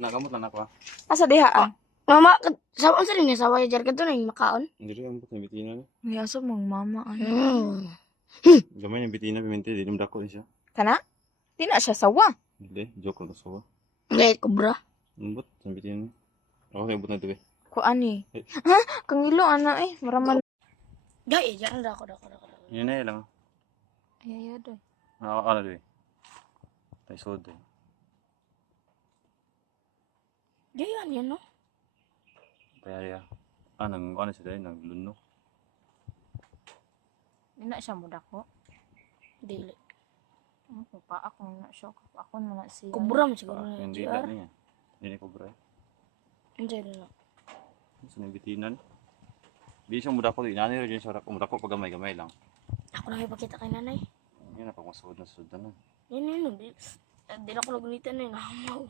Nakamot lang ako. Asa diha ah? Mama, saan sa rin niya sa waya jar ka doon yung makaon? Hindi rin ang putang bitina niya. May aso mong mama ano. Gamay yung bitina, piminti, di naman dako siya. Kana? Di na siya sawa. Hindi, joke lang sa Gayet kubra. Umbot, sa bitina niya. Ako sa ibot na ito eh. Kuan eh. Ha? Kangilo ana eh. Maraman. Gayet, jar na ako. Yun na lang. Ay doy. Ano doon eh. Tayo sod eh. Gayet yan, no? Kaya ano siya dahil, naglunok. Di na siya mudako. Dili. Ako pa ako na siya. Ako na siya. Kubra mo siguro na Hindi jar. na niya. Hindi na kubra eh. Hindi na. Sa nabitinan. Di siya mudako doon. Inani rin siya mudako pag gamay-gamay lang. Ako na ipakita kay nanay. Yan na pag masud na na. Yan. Di na ko nagunitan na yun. Nahamaw.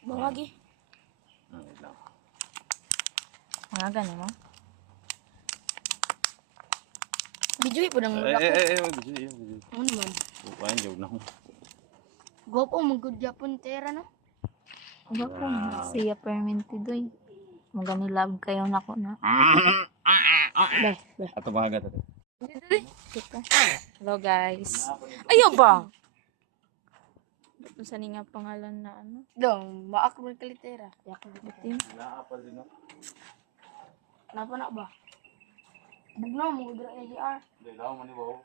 Bangagi. Wait lang. Mga gani mo. Video po ng mura ko. Video. Ano naman? Bukain, jawag na ako. Gopo, mag-good Japon tera, no? Ano po? Siya perminti doy. Magani love kayo nako na. Beh. Ato bahagat ito. Hello guys. Ayo ba? Ito sa nga pangalan na ano? Dong, maak mo kalitera. Bitin. Napa na ba? Bugnaw mo, gudra na GR. Hindi, lang mo ni Bao.